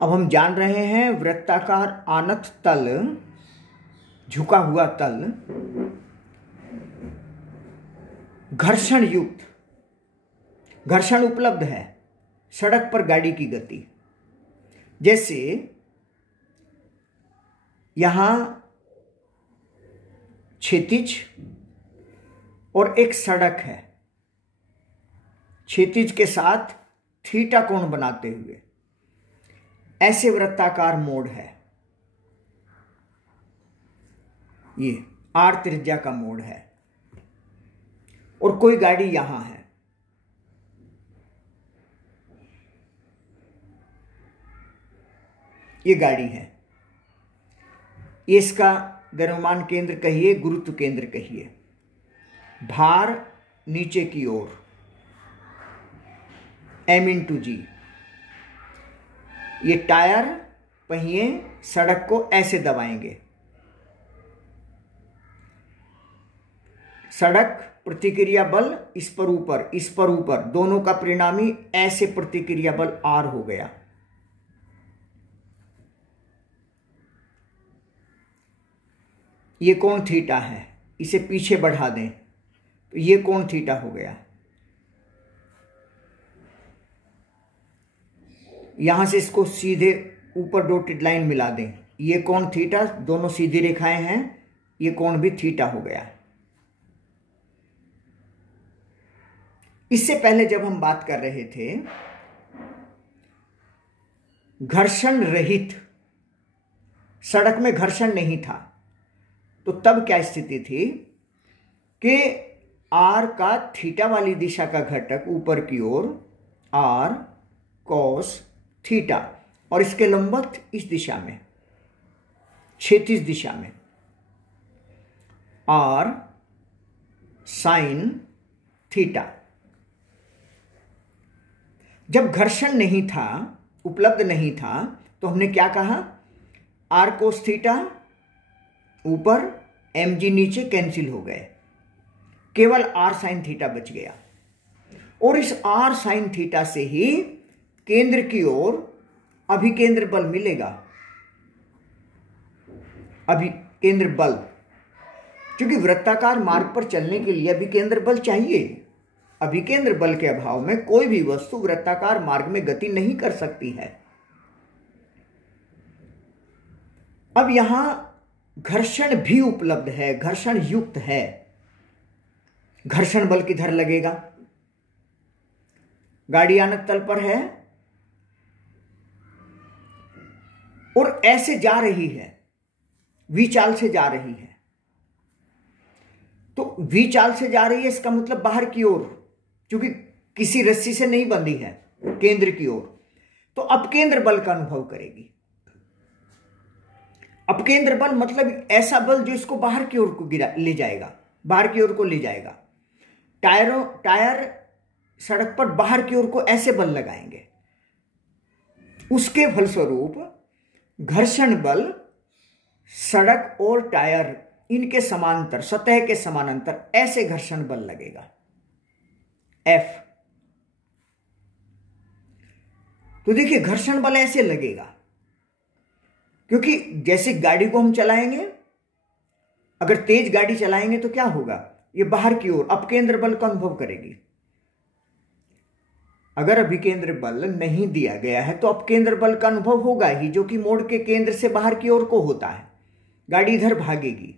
अब हम जान रहे हैं वृत्ताकार आनत तल, झुका हुआ तल, घर्षण युक्त, घर्षण उपलब्ध है, सड़क पर गाड़ी की गति। जैसे यहां क्षैतिज और एक सड़क है, क्षैतिज के साथ थीटा कोण बनाते हुए, ऐसे वृत्ताकार मोड़ है। ये आर त्रिज्या का मोड़ है और कोई गाड़ी यहां है। ये गाड़ी है, ये इसका द्रव्यमान केंद्र कहिए, गुरुत्व केंद्र कहिए, भार नीचे की ओर m/g। ये टायर पहिए सड़क को ऐसे दबाएंगे, सड़क प्रतिक्रिया बल इस पर ऊपर, दोनों का परिणामी ऐसे प्रतिक्रिया बल R हो गया। ये कोण थीटा है, इसे पीछे बढ़ा दें तो ये कोण थीटा हो गया। यहां से इसको सीधे ऊपर डॉटेड लाइन मिला दें, ये कोण थीटा, दोनों सीधी रेखाएं हैं, ये कोण भी थीटा हो गया। इससे पहले जब हम बात कर रहे थे घर्षण रहित, सड़क में घर्षण नहीं था, तो तब क्या स्थिति थी कि R का थीटा वाली दिशा का घटक ऊपर की ओर R cos थीटा और इसके लंबवत इस दिशा में, क्षैतिज दिशा में R sin थीटा। जब घर्षण नहीं था, उपलब्ध नहीं था, तो हमने क्या कहा, R cos थीटा ऊपर, mg नीचे कैंसिल हो गए, केवल R sin थीटा बच गया। और इस R sin थीटा से ही केंद्र की ओर अभिकेंद्र बल मिलेगा। अभिकेंद्र बल, क्योंकि वृत्ताकार मार्ग पर चलने के लिए अभिकेंद्र बल चाहिए। अभिकेंद्र बल के अभाव में कोई भी वस्तु वृत्ताकार मार्ग में गति नहीं कर सकती है। अब यहां घर्षण भी उपलब्ध है, घर्षण युक्त है। घर्षण बल किधर लगेगा, गाड़ी आनत तल पर है और ऐसे जा रही है, वी चाल से जा रही है। तो वी चाल से जा रही है, इसका मतलब बाहर की ओर, क्योंकि किसी रस्सी से नहीं बंधी है, केंद्र की ओर, तो अपकेंद्र बल का अनुभव करेगी। अपकेंद्र बल मतलब ऐसा बल जो इसको बाहर की ओर को ले जाएगा, बाहर की ओर को ले जाएगा। टायर सड़क पर बाहर की ओर को ऐसे बल लगाएंगे, उसके फलस्वरूप घर्षण बल सड़क और टायर इनके समांतर, सतह के समानांतर ऐसे घर्षण बल लगेगा, F। तो देखिए घर्षण बल ऐसे लगेगा, क्योंकि जैसे गाड़ी को हम चलाएंगे, अगर तेज गाड़ी चलाएंगे तो क्या होगा, ये बाहर की ओर अपकेंद्र बल का अनुभव करेगी। अगर अभिकेंद्र बल नहीं दिया गया है तो अपकेंद्र बल का अनुभव होगा ही, जो कि मोड़ के केंद्र से बाहर की ओर को होता है। गाड़ी इधर भागेगी,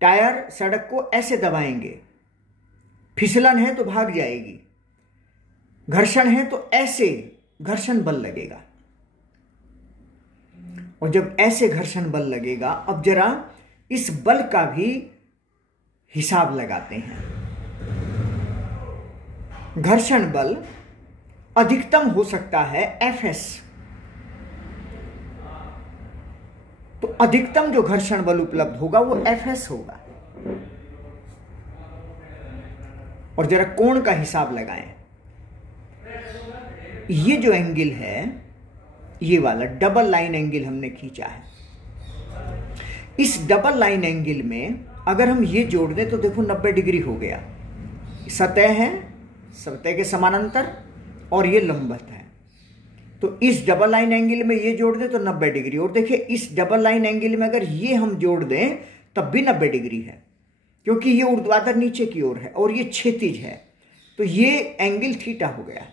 टायर सड़क को ऐसे दबाएंगे, फिसलन है तो भाग जाएगी, घर्षण है तो ऐसे घर्षण बल लगेगा। और जब ऐसे घर्षण बल लगेगा, अब जरा इस बल का भी हिसाब लगाते हैं। घर्षण बल अधिकतम हो सकता है Fs, तो अधिकतम जो घर्षण बल उपलब्ध होगा वो Fs होगा। और जरा कोण का हिसाब लगाएं। ये जो एंगल है, ये वाला डबल लाइन एंगल हमने खींचा है। इस डबल लाइन एंगल में अगर हम ये जोड़ दें तो देखो 90 डिग्री हो गया। सतह है, सतह के समानांतर, और ये लंबवत है, तो इस डबल लाइन एंगल में ये जोड़ दें तो 90 डिग्री, और देखिए इस डबल लाइन एंगल में अगर ये हम जोड़ दें तब भी 90 डिग्री है, क्योंकि ये ऊर्ध्वाधर नीचे की ओर है और ये क्षैतिज है, तो ये एंगल थीटा हो गया।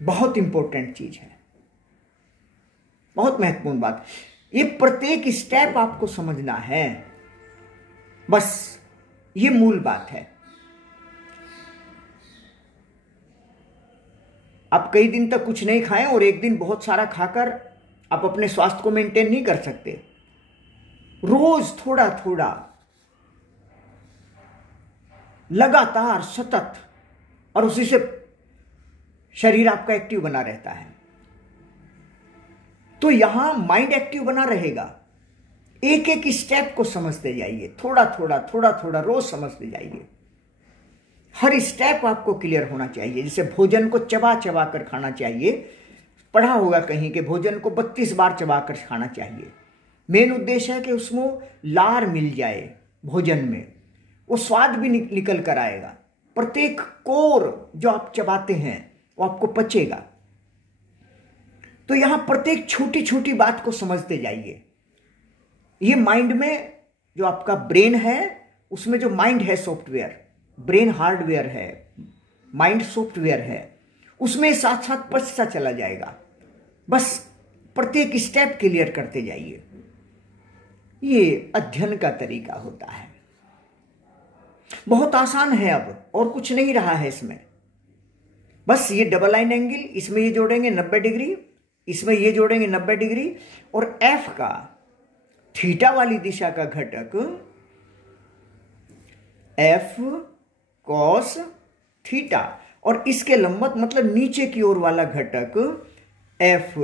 बहुत इंपॉर्टेंट चीज है, बहुत महत्वपूर्ण बात। ये प्रत्येक स्टेप आपको समझना है, बस ये मूल बात है। आप कई दिन तक कुछ नहीं खाएं और एक दिन बहुत सारा खाकर आप अपने स्वास्थ्य को मेंटेन नहीं कर सकते। रोज थोड़ा थोड़ा, लगातार, सतत, और उसी से शरीर आपका एक्टिव बना रहता है। तो यहां माइंड एक्टिव बना रहेगा। एक एक स्टेप को समझते जाइए, थोड़ा थोड़ा थोड़ा थोड़ा रोज समझते जाइए। हर स्टेप आपको क्लियर होना चाहिए। जैसे भोजन को चबा चबा कर खाना चाहिए, पढ़ा होगा कहीं कि भोजन को 32 बार चबा कर खाना चाहिए। मेन उद्देश्य है कि उसमें लार मिल जाए भोजन में, वो स्वाद भी निकल कर आएगा। प्रत्येक कोर जो आप चबाते हैं वो आपको पचेगा। तो यहां प्रत्येक छोटी छोटी बात को समझते जाइए। ये माइंड में जो आपका ब्रेन है, उसमें जो माइंड है सॉफ्टवेयर, ब्रेन हार्डवेयर है, माइंड सॉफ्टवेयर है, उसमें साथ साथ पचता चला जाएगा। बस प्रत्येक स्टेप क्लियर करते जाइए। ये अध्ययन का तरीका होता है। बहुत आसान है, अब और कुछ नहीं रहा है इसमें। बस ये डबल लाइन एंगल, इसमें ये जोड़ेंगे 90 डिग्री, इसमें ये जोड़ेंगे 90 डिग्री, और एफ का थीटा वाली दिशा का घटक एफ कॉस थीटा, और इसके लंबवत मतलब नीचे की ओर वाला घटक एफ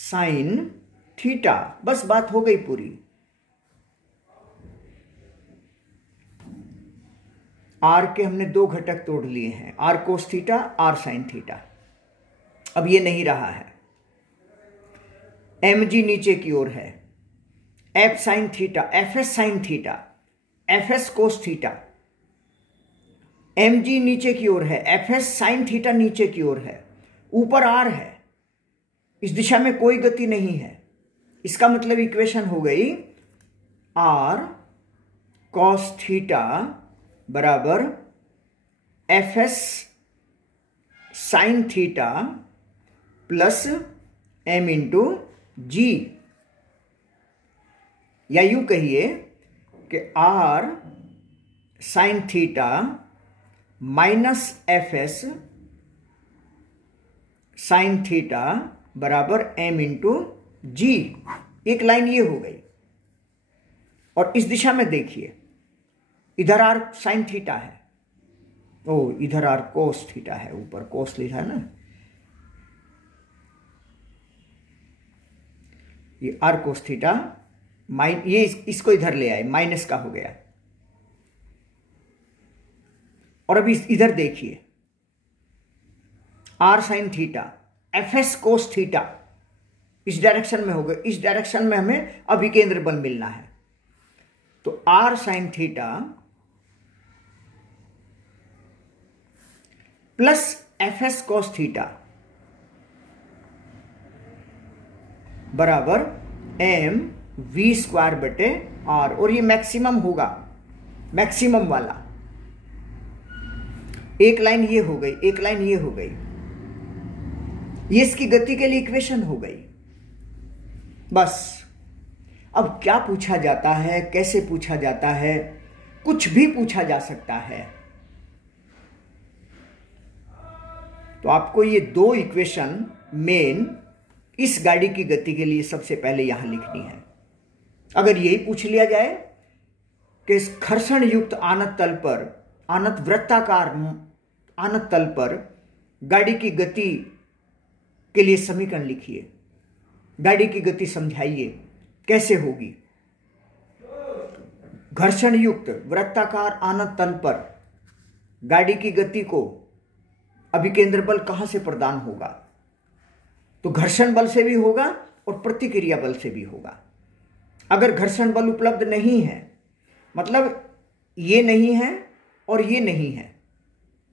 साइन थीटा। बस बात हो गई पूरी। आर के हमने दो घटक तोड़ लिए हैं, R cos theta, R sine theta. अब ये नहीं रहा है। एम जी नीचे की ओर है, F sine theta, F S sine theta, F S cos theta. M G नीचे की ओर है, एफ एस साइन थीटा नीचे की ओर है, ऊपर आर है। इस दिशा में कोई गति नहीं है। इसका मतलब इक्वेशन हो गई आर कॉस थीटा बराबर F S sine theta plus M into G, या यूं कहिए कि R sine theta minus F S sine theta बराबर एम इंटू जी। एक लाइन ये हो गई। और इस दिशा में देखिए, इधर आर साइन थीटा है, ओ इधर आर कोस थीटा है, ऊपर कोस लिखा है ना, ये आर कोस थीटा ये इसको इधर ले आए, माइनस का हो गया। और अभी इधर देखिए, R sine theta F S cos theta इस डायरेक्शन में हो गया। इस डायरेक्शन में हमें अभिकेंद्र बल मिलना है। तो R sine theta plus F S cos theta बराबर एम वी स्क्वायर बटे आर, और ये मैक्सिमम होगा, मैक्सिमम वाला। एक लाइन ये हो गई, एक लाइन ये हो गई, ये इसकी गति के लिए इक्वेशन हो गई। बस अब क्या पूछा जाता है, कैसे पूछा जाता है, कुछ भी पूछा जा सकता है। तो आपको ये दो इक्वेशन मेन इस गाड़ी की गति के लिए सबसे पहले यहां लिखनी है। अगर यही पूछ लिया जाए कि घर्षण युक्त आनत तल पर, आनत वृत्ताकार आनत तल पर गाड़ी की गति के लिए समीकरण लिखिए, गाड़ी की गति समझाइए, कैसे होगी। घर्षण युक्त वृत्ताकार आनत तल पर गाड़ी की गति को अभिकेंद्र बल कहां से प्रदान होगा? तो घर्षण बल से भी होगा और प्रतिक्रिया बल से भी होगा। अगर घर्षण बल उपलब्ध नहीं है, मतलब ये नहीं है और ये नहीं है,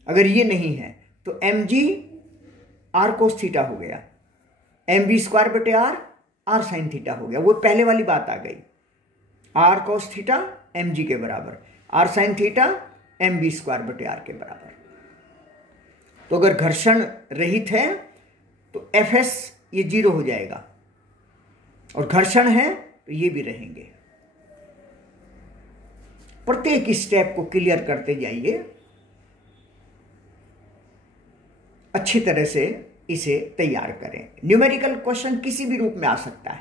अगर ये नहीं है तो mg आर कोस थीटा हो गया, एम बी स्क्वायर बटे आर साइन थीटा हो गया। वो पहले वाली बात आ गई, R cos theta M G के बराबर, R sine theta M B square बटे आर के बराबर। तो अगर घर्षण रहित है तो एफ एस ये 0 हो जाएगा, और घर्षण है तो ये भी रहेंगे। प्रत्येक स्टेप को क्लियर करते जाइए, अच्छी तरह से इसे तैयार करें। न्यूमेरिकल क्वेश्चन किसी भी रूप में आ सकता है।